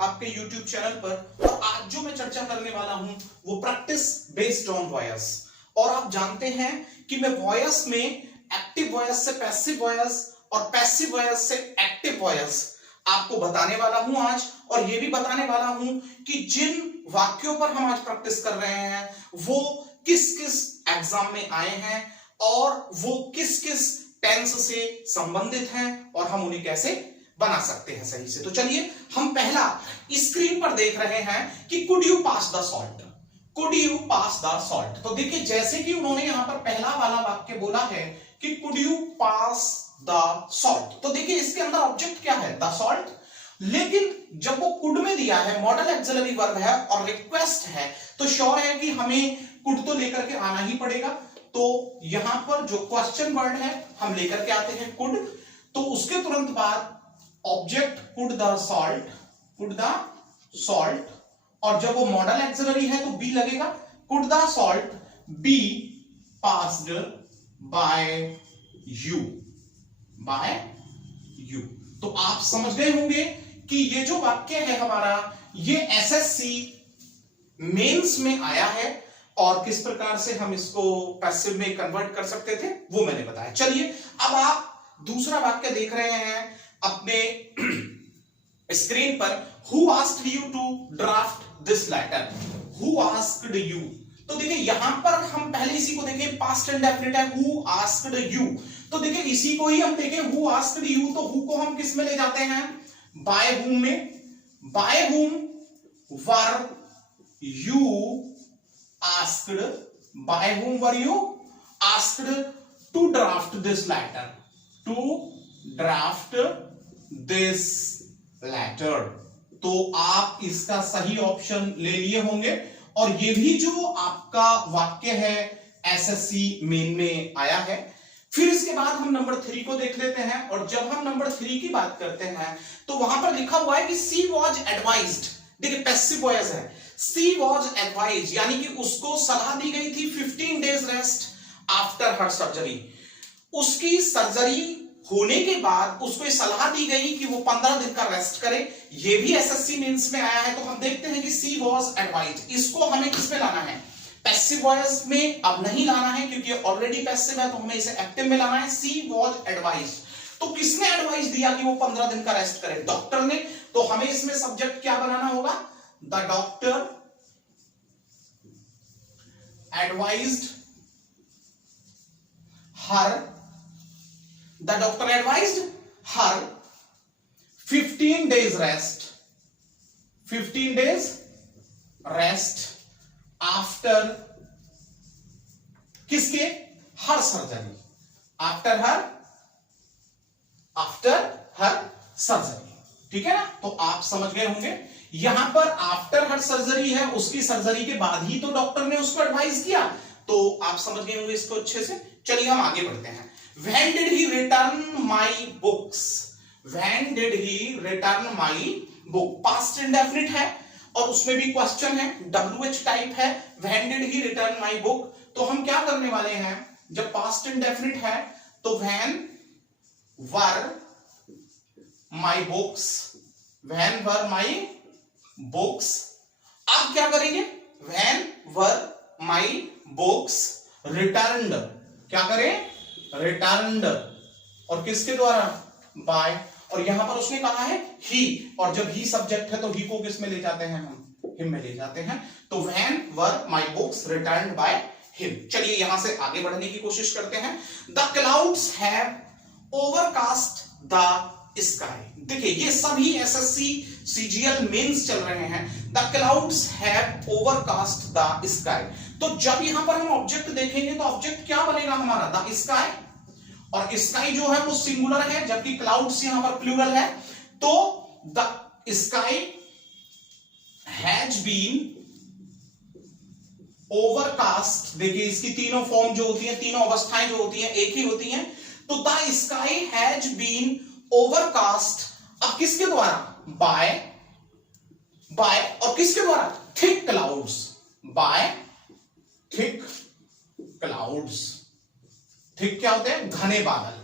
आपके YouTube channel पर। और आज जो मैं चर्चा करने वाला हूं वो प्रैक्टिस बेस्ड ऑन वॉयस। और आप जानते हैं कि मैं वॉयस में एक्टिव वॉयस से पैसिव वॉयस और पैसिव वॉयस से एक्टिव वॉयस आपको बताने वाला हूं आज। और ये भी बताने वाला हूं कि जिन वाक्यों पर हम आज प्रैक्टिस कर रहे हैं वो किस किस एग्जाम में आए हैं और वो किस किस टेंस से संबंधित हैं और हम उन्हें कैसे बना सकते हैं सही से। तो चलिए हम पहला स्क्रीन पर देख रहे हैं कि could you pass the salt, could you pass the salt. तो देखिए जैसे कि उन्होंने यहां पर पहला वाला वाक्य बोला है कि could you pass the salt, तो देखिए इसके अंदर ऑब्जेक्ट क्या है, द सॉल्ट। लेकिन जब वो कुड में दिया है, मॉडल एक्सिलरी वर्ब है और रिक्वेस्ट है, तो श्योर है कि हमें कुड तो लेकर के आना ही पड़ेगा। तो यहां पर जो क्वेश्चन वर्ड है हम लेकर के आते हैं कुड, तो उसके तुरंत बाद object could the salt, could the salt. और जब वो मॉडल एक्सिलरी है तो बी लगेगा, could the salt be passed by you, by you. तो आप समझ गए होंगे कि ये जो वाक्य है हमारा ये एसएससी मेंस में आया है और किस प्रकार से हम इसको पैसिव में कन्वर्ट कर सकते थे वो मैंने बताया। चलिए अब आप दूसरा वाक्य देख रहे हैं अपने स्क्रीन पर, who asked you to draft this letter, who asked you. तो देखिए यहां पर हम पहले इसी को देखें, पास्ट इंडेफिनिट है, हु आस्क्ड यू। तो देखिए इसी को ही हम देखें, हु आस्क्ड यू, तो हु को हम किस में ले जाते हैं, बाय हुम में। Bye whom were you asked, by whom were you asked to draft this letter, to draft this letter. तो आप इसका सही ऑप्शन ले लिए होंगे। और ये भी जो आपका वाक्य है एसएससी मेन में आया है। फिर इसके बाद हम नंबर 3 को देख लेते हैं। और जब हम नंबर 3 की बात करते हैं तो वहां पर लिखा हुआ है कि सी वॉज एडवाइज्ड, देखिए पैसिव वॉइस है, सी वॉज एडवाइज्ड यानी कि उसको सलाह दी गई थी 15 days rest after her surgery. उसकी सर्जरी होने के बाद उसको सलाह दी गई कि वो 15 दिन का रेस्ट करे। ये भी एसएससी मेंस में आया है। तो हम देखते हैं कि सी वॉज एडवाइज्ड, इसको हमें किस में लाना है, पैसिव वॉइस में अब नहीं लाना है क्योंकि ऑलरेडी पैसिव है, तो हमें इसे एक्टिव में लाना है। सी वॉज एडवाइज्ड, तो किसने एडवाइस दिया कि वो 15 दिन का रेस्ट करे, डॉक्टर ने। तो हमें इसमें सब्जेक्ट क्या बनाना होगा, the doctor advised her, the doctor advised her 15 days rest, 15 days rest after किसके, हर सर्जरी, आफ्टर हर सर्जरी। ठीक है ना। तो आप समझ गए होंगे यहां पर आफ्टर हर सर्जरी है, उसकी सर्जरी के बाद ही तो डॉक्टर ने उसको एडवाइस किया। तो आप समझ गए होंगे इसको अच्छे से। चलिए हम आगे बढ़ते हैं। When did he return my books? When did he return my book? Past indefinite है और उसमें भी क्वेश्चन है, WH टाइप है। When did he return my book? तो हम क्या करने वाले हैं, जब past indefinite है तो when were my books, when were my books। अब क्या करेंगे, when were my books returned, क्या करें, रिटर्न्ड, और किसके द्वारा, बाय। और यहां पर उसने कहा है ही, और जब ही सब्जेक्ट है तो ही को किस में ले जाते हैं, हम हिम में ले जाते हैं। तो when were my books returned by him. चलिए यहां से आगे बढ़ने की कोशिश करते हैं। The clouds have overcast the sky. देखिए ये सभी एसएससी सीजीएल मेंस चल रहे हैं। The clouds have overcast the sky. तो जब यहां पर हम ऑब्जेक्ट देखेंगे तो ऑब्जेक्ट क्या बनेगा हमारा, द स्काई। और स्काई जो है वो सिंगुलर है जबकि क्लाउड्स यहां पर प्लूरल है। तो the sky has been overcast. देखिए इसकी तीनों फॉर्म जो होती हैं, तीनों अवस्थाएं जो होती हैं एक ही होती हैं। तो the sky has been overcast, अब किसके द्वारा, बाय, बाय, और किसके द्वारा, thick clouds, by thick clouds. Thick क्या होते हैं, घने बादल।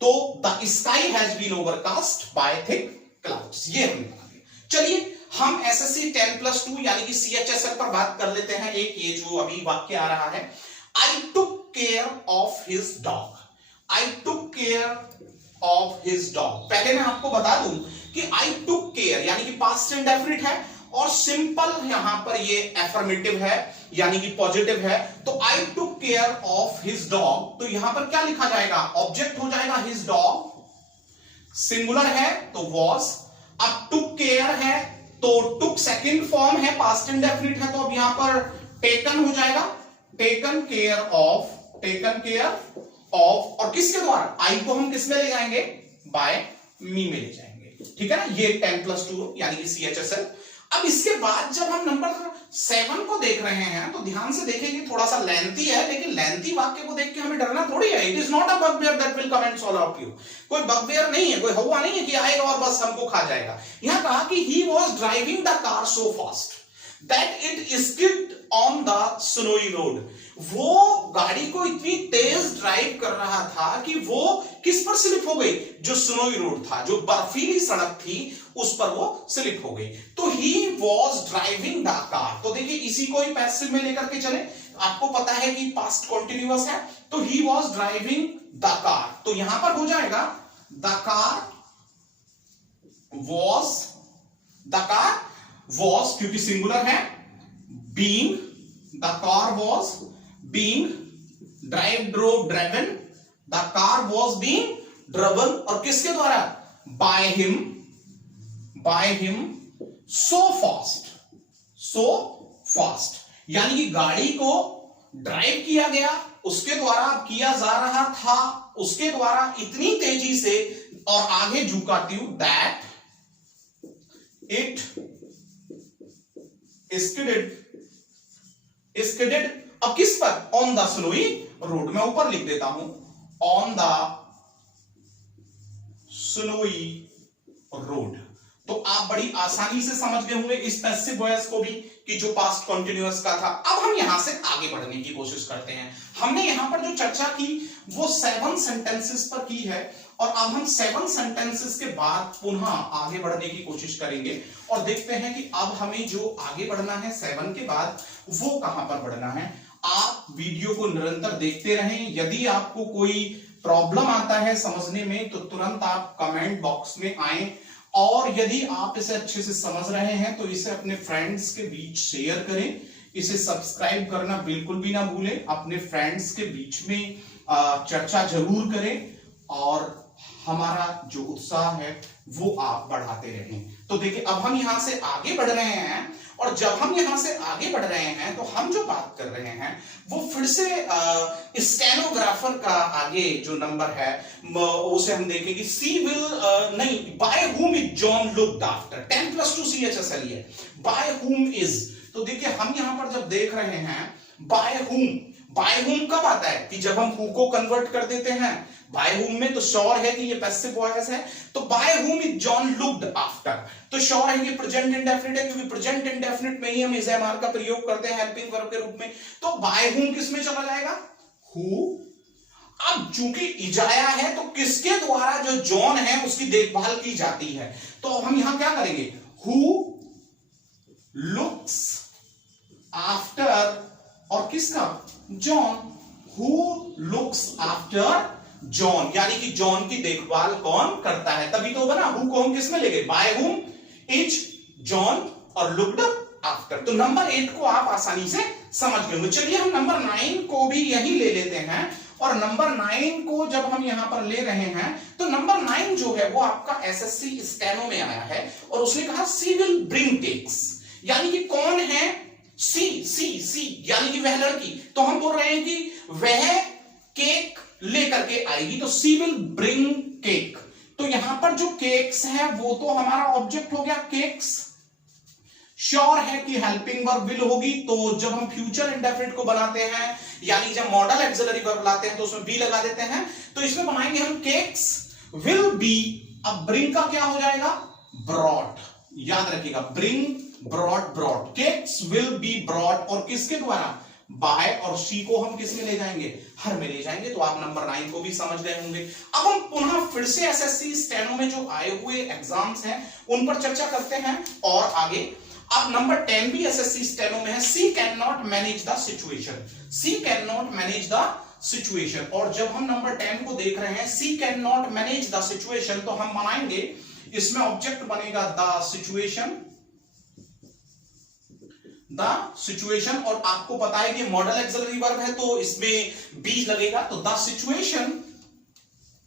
तो the sky has been overcast by thick clouds, ये हमने बना दिया। चलिए हम एसएससी 10+2 यानी कि CHSL पर बात कर लेते हैं। एक ये जो अभी वाक्य आ रहा है, I took care of his dog, I took care of his dog. पहले मैं आपको बता दूं कि आई टुक केयर यानी कि पास्ट इंडेफिनिट है और सिंपल यहां पर ये एफर्मेटिव है यानी कि पॉजिटिव है। तो I took care of his dog, तो यहां पर क्या लिखा जाएगा, ऑब्जेक्ट हो जाएगा हिज डॉग, सिंगुलर है तो वॉज, अब टुक केयर है तो टुक सेकंड फॉर्म है, पास्ट इंडेफिनिट है, तो अब यहां पर टेकन हो जाएगा, taken care of, taken care of, और किसके द्वारा, आई को हम किस में ले जाएंगे, बाय मी में ले जाएंगे, ठीक है ना। ये 10+2 यानी कि CHSL। अब इसके बाद जब हम नंबर 7 को देख रहे हैं तो ध्यान से देखेंगे, थोड़ा सा लेंथी है, लेकिन लेंथी वाक्य को देख के हमें डरना थोड़ी है। It is not a bugbear that will come and swallow up you. कोई बगबेयर नहीं है, कोई हवा नहीं है कि आएगा और बस हमको खा जाएगा। यहां कहा कि he was driving the car so fast that it skid on the snowy road. वो गाड़ी को इतनी तेज ड्राइव कर रहा था कि वो किस पर स्लिप हो गई, जो स्नोई रोड था, जो बर्फीली सड़क थी, उस पर वो स्लिप हो गई। तो he was driving the car, तो देखिए इसी को ही पैसिव में लेकर के चले, आपको पता है कि पास्ट कॉन्टिन्यूअस है, तो he was driving the car, तो यहां पर हो जाएगा द कार वॉज क्योंकि सिंगुलर है, being, the car was being, drive, drove, driven, the car was being driven, और किसके द्वारा, बाय हिम सो फास्ट, यानी कि गाड़ी को ड्राइव किया गया, उसके द्वारा किया जा रहा था, उसके द्वारा इतनी तेजी से और आगे झुकाती हूं, दैट इट स्किडेड, अब किस पर, ऑन द स्नोई रोड, मैं ऊपर लिख देता हूं, ऑन द स्नोई रोड। तो आप बड़ी आसानी से समझ गए होंगे इस पैसिव वॉइस को भी कि जो पास्ट कॉन्टिन्यूअस का था। अब हम यहां से आगे बढ़ने की कोशिश करते हैं। हमने यहां पर जो चर्चा की वो 7 सेंटेंसेस पर की है, और अब हम 7 सेंटेंसेस के बाद पुनः आगे बढ़ने की कोशिश करेंगे और देखते हैं कि अब हमें जो आगे बढ़ना है 7 के बाद वो कहां पर बढ़ना है। आप वीडियो को निरंतर देखते रहें। यदि आपको कोई प्रॉब्लम आता है समझने में तो तुरंत आप कमेंट बॉक्स में आएं, और यदि आप इसे अच्छे से समझ रहे हैं तो इसे अपने फ्रेंड्स के बीच शेयर करें। इसे सब्सक्राइब करना बिल्कुल भी ना भूलें, अपने फ्रेंड्स के बीच में चर्चा जरूर करें, और हमारा जो उत्साह है वो आप बढ़ाते रहें। तो देखिए अब हम यहां से आगे बढ़ रहे हैं, और जब हम यहां से आगे बढ़ रहे हैं तो हम जो बात कर रहे हैं वो फिर से स्टेनोग्राफर का आगे जो नंबर है उसे हम देखेंगे। सी विल नहीं, by whom is John looked after, 10+2 CHSL है, बाय हुम इज। तो देखिए हम यहां पर जब देख रहे हैं बाय हुम कब आता है कि जब हम हु को कन्वर्ट कर देते हैं बाय हुम में, तो श्योर है कि ये पैसिव वॉइस है। तो बाय हुम इज जॉन लुक्ड आफ्टर, तो श्योर है कि प्रेजेंट इंडेफिनिट है, क्योंकि प्रेजेंट इंडेफिनिट में ही हम इज एम आर का प्रयोग करते हैं हेल्पिंग वर्ब के रूप में। तो बाय हुम किस में चला जाएगा, हु। अब चूंकि इजाया है तो किसके द्वारा जो जॉन है उसकी देखभाल की जाती है। तो अब हम यहां क्या करेंगे, हु लुक्स आफ्टर, और किसका, John, who looks after John, यानी कि जॉन की देखभाल कौन करता है, तभी तो बना। हु को हम किस में ले गए, बाय हुम इज जॉन और लुक्ड आफ्टर। तो नंबर 8 को आप आसानी से समझ गए। चलिए हम नंबर 9 को भी यही ले लेते हैं, और नंबर 9 को जब हम यहां पर ले रहे हैं तो नंबर 9 जो है वो आपका एसएससी स्टेनो में आया है, और उसने कहा सी विल ब्रिंग केक्स, यानी कि कौन है, सी यानी कि वह लड़की। तो हम बोल रहे हैं कि वह केक लेकर के आएगी, तो सी विल ब्रिंग केक। तो यहां पर जो केक्स है वो तो हमारा ऑब्जेक्ट हो गया, केक्स। श्योर है कि हेल्पिंग वर्ब विल होगी, तो जब हम फ्यूचर इंडेफिनिट को बनाते हैं यानी जब मॉडल एक्सिलरी वर्ब लाते हैं तो उसमें बी लगा देते हैं, तो इसमें बनाएंगे हम केक्स विल बी। अब ब्रिंग का क्या हो जाएगा, ब्रॉट, याद रखिएगा, bring, brought, cakes will be brought, और किसके द्वारा, बाय और सी को हम किस में ले जाएंगे, हर में ले जाएंगे। तो आप नंबर 9 को भी समझ गए होंगे। अब हम पुनः फिर से एसएससी स्टेनो में जो आए हुए एग्जाम्स हैं उन पर चर्चा करते हैं और आगे। अब नंबर 10 भी एसएससी स्टेनो में है, she can not manage the situation, she can not manage the situation. और जब हम नंबर 10 को देख रहे हैं she can not manage the situation, तो हम बनाएंगे, इसमें ऑब्जेक्ट बनेगा द सिचुएशन, द सिचुएशन। और आपको पता है कि मॉडल एक्सिलरी वर्ब है तो इसमें बी लगेगा, तो द सिचुएशन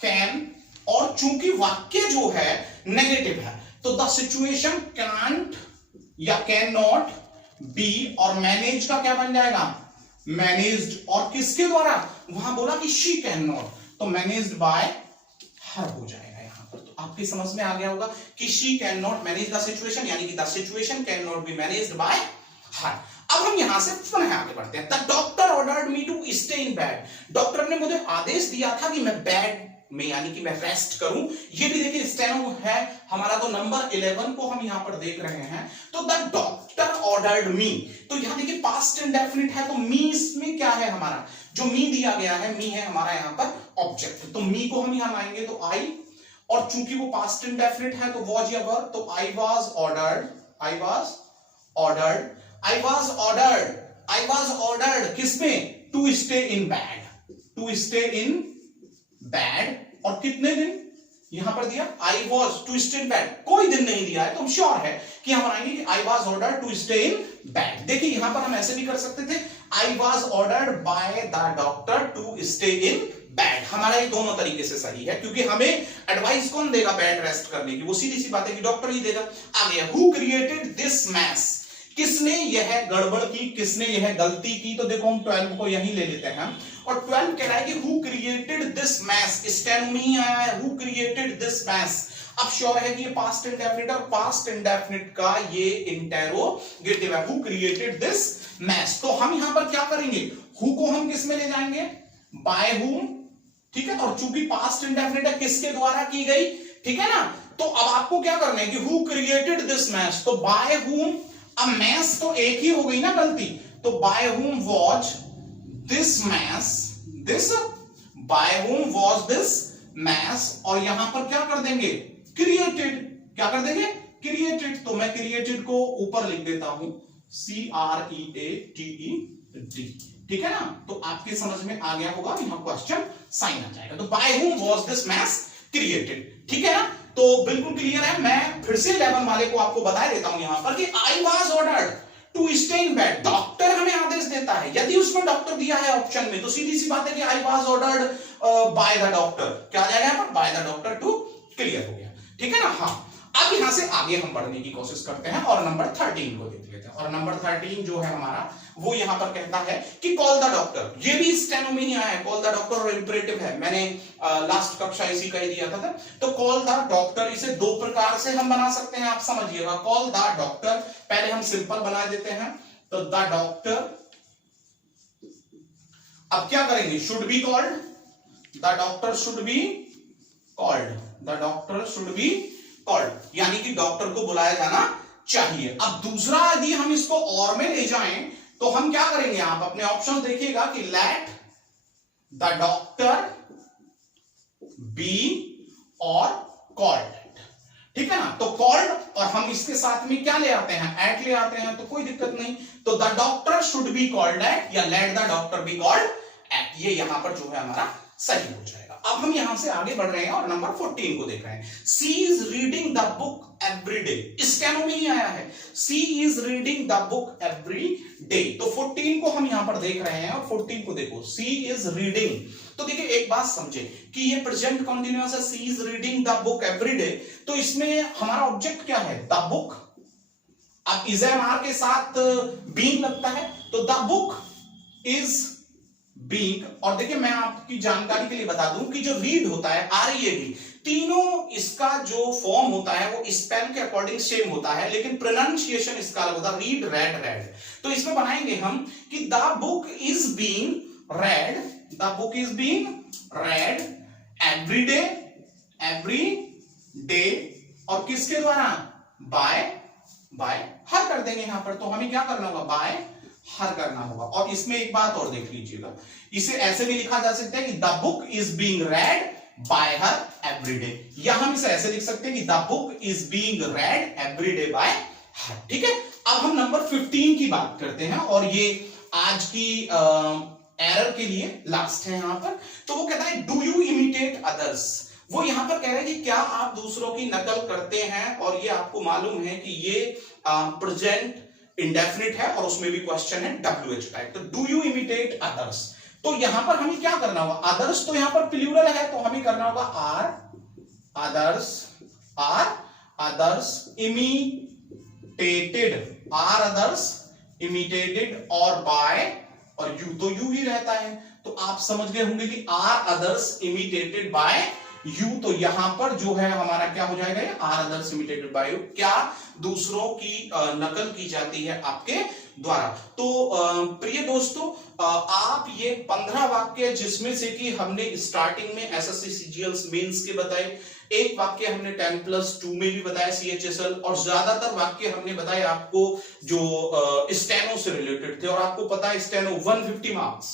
कैन, और चूंकि वाक्य जो है नेगेटिव है तो द सिचुएशन कैंट या कैन नॉट बी, और मैनेज का क्या बन जाएगा, मैनेज्ड। और किसके द्वारा, वहां बोला कि शी कैन नॉट, तो मैनेज्ड बाय हर हो जाएगा यहां पर। तो आपकी समझ में आ गया होगा कि she can not manage the situation, यानी कि the situation can not be managed by her. अब हम यहां से पुनः आगे बढ़ते हैं। The doctor ordered me to stay in bed, doctor ने मुझे आदेश दिया था कि मैं बेड में यानी कि मैं रेस्ट करूं। ये भी देखिए स्टेनो है हमारा, तो नंबर 11 को हम यहां पर देख रहे हैं। तो द डॉक्टर ऑर्डर्ड मी, तो यहां देखिए पास्ट इंडेफिनिट है, तो मी इसमें क्या है, हमारा जो मी दिया गया है, मी है हमारा यहां पर ऑब्जेक्ट, तो मी को हम यहां लाएंगे तो आई, और चूंकि वो पास्ट इंडेफिनिट है तो वॉज या वर्ब, तो I was ordered, I was ordered, I was ordered, I was ordered किसमें, to stay in bed, to stay in bed. और कितने दिन यहां पर दिया, I was to stay in bed, कोई दिन नहीं दिया है, तो हम श्योर है कि हम आएंगे कि I was ordered to stay in bed. देखिए यहां पर हम ऐसे भी कर सकते थे, I was ordered by the doctor to stay in bed. हमारा ये दोनों तरीके से सही है, क्योंकि हमें एडवाइस कौन देगा बेड रेस्ट करने की, वो सीधी सी बात है कि डॉक्टर ही देगा। आगे हु क्रिएटेड दिस मैस, किसने यह गड़बड़ की, किसने यह गलती की, तो देखो हम 12 को यहीं ले लेते हैं। और 12 कह रहा है कि who created this mess, steno में ही आया है हु क्रिएटेड दिस मैस। अब श्योर है कि ये पास्ट इंडेफिनिट, और पास्ट इंडेफिनिट का ये इंटेरोगेटिव है, हु क्रिएटेड दिस मैस। तो हम यहां पर क्या करेंगे, हु को हम किस में ले जाएंगे, बाय हुम, ठीक है। और चूंकि पास्ट इंडेफिनिट है, किसके द्वारा की गई, ठीक है ना। तो अब आपको क्या करना है कि हु क्रिएटेड दिस मैस, तो बाय हुम, अब मैस तो एक ही हो गई ना गलती, तो by whom was this mess, this, by whom was this mess, और यहां पर क्या कर देंगे, क्रिएटेड, क्या कर देंगे, क्रिएटेड। तो मैं क्रिएटेड को ऊपर लिख देता हूं, CREATED, ठीक है ना। तो आपके समझ में आ गया होगा, यहां क्वेश्चन साइन आ जाएगा। तो by whom was this mess created, ठीक है ना। तो बिल्कुल क्लियर है। मैं फिर से 11 वाले को आपको बता देता हूं यहां पर कि I was ordered to stay in bed, doctor हमें आदेश देता है। यदि उसमें डॉक्टर दिया है ऑप्शन में, तो सीधी सी बात है कि I was ordered by the doctor, क्या आ जाएगा यहां पर, by the doctor to, clear हो गया, ठीक है ना। हाँ, अब यहां से आगे हम बढ़ने की कोशिश करते हैं और नंबर 13 को देख लेते हैं। और नंबर 13 जो है हमारा, वो यहां पर कहता है कि कॉल द डॉक्टर। ये भी स्टेनो में ही आया है, कॉल द डॉक्टर, और इंपरेटिव है, मैंने लास्ट कक्षा इसी का ही दिया था। तो कॉल द डॉक्टर, इसे दो प्रकार से हम बना सकते हैं, आप समझिएगा। कॉल द डॉक्टर, पहले हम सिंपल बना देते हैं, तो द डॉक्टर, अब क्या करेंगे, should be called, the doctor should be called, the doctor should be called, यानी कि डॉक्टर को बुलाया जाना चाहिए। अब दूसरा, यदि हम इसको और में ले जाएं तो हम क्या करेंगे, आप अपने ऑप्शन देखिएगा कि लेट द डॉक्टर बी और कॉल्ड, ठीक है ना। तो कॉल्ड, और हम इसके साथ में क्या ले आते हैं, एट ले आते हैं, तो कोई दिक्कत नहीं। तो the doctor should be called at, या let the doctor be called at, ये यहां पर जो है हमारा सही हो जाएगा। अब हम यहां से आगे बढ़ रहे हैं और नंबर 14 को देख रहे हैं। She is reading the book every day, steno में ही आया है, she is reading the book every day. तो 14 को हम यहां पर देख रहे हैं, और 14 को देखो, सी इज रीडिंग। तो देखिए एक बात समझे कि ये प्रेजेंट कंटिन्यूअस है, she is reading the book every day, तो इसमें हमारा ऑब्जेक्ट क्या है, द बुक। अब इज एम आर के साथ बीइंग लगता है, तो द बुक इज बीइंग। और देखिए मैं आपकी जानकारी के लिए बता दूं कि जो रीड होता है, READ, तीनों इसका जो फॉर्म होता है वो स्पेल के अकॉर्डिंग सेम होता है, लेकिन प्रोनाउंसिएशन इसका अलग होता है, रीड, रेड, रेड। तो इसमें बनाएंगे हम कि the book is being red, the book is being red every day, every day, और किसके द्वारा, बाय, बाय हर कर देंगे यहां पर। तो हमें क्या करना होगा, बाय हर करना होगा। और इसमें एक बात और देख लीजिएगा, इसे ऐसे भी लिखा जा सकता है कि the book is being red bye her everyday, या हम इसे ऐसे लिख सकते हैं कि the book is being red everyday bye हर। ठीक है, अब हम नंबर 15 की बात करते हैं, और ये आज की एरर के लिए लास्ट है यहां पर। तो वो कहता है डू यू इमिटेट अदर्स। वो यहां पर कह रहे हैं कि क्या आप दूसरों की नकल करते हैं, और ये आपको मालूम है कि ये प्रेजेंट इंडेफिनिट है और उसमें भी क्वेश्चन है WH टाइप। तो डू यू इमिटेट अदर्स, तो यहां पर हमें क्या करना होगा, अदर्स तो यहां पर प्लूरल है तो हमें करना होगा are others imitated, are others imitated, और बाय, और यू तो यू ही रहता है, तो आप समझ गए होंगे कि are others imitated by you, तो यहां पर जो है हमारा क्या हो जाएगा, are others imitated by you, क्या दूसरों की नकल की जाती है आपके द्वारा। तो प्रिय दोस्तों, आप ये 15 वाक्य जिसमें से कि हमने स्टार्टिंग में एसएससी सीजीएल मेंस के बताए, एक वाक्य हमने 10+2 में भी बताया CHSL, और ज्यादातर वाक्य हमने बताए आपको जो स्टेनो से रिलेटेड थे। और आपको पता है स्टेनो 150 मार्क्स,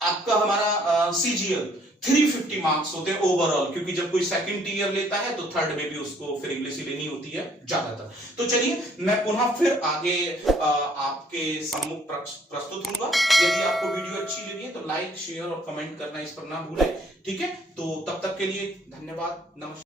आपका हमारा CGL 350 मार्क्स होते हैं ओवरऑल, क्योंकि जब कोई सेकंड ईयर लेता है तो थर्ड में भी उसको फिर इंग्लिश ही लेनी होती है ज्यादातर। तो चलिए मैं पुनः फिर आगे आपके सम्मुख प्रस्तुत होऊंगा। यदि आपको वीडियो अच्छी लगी है तो लाइक, शेयर और कमेंट करना इस पर ना भूलें। ठीक है, तो तब तक के लिए धन्यवाद, नमस्कार।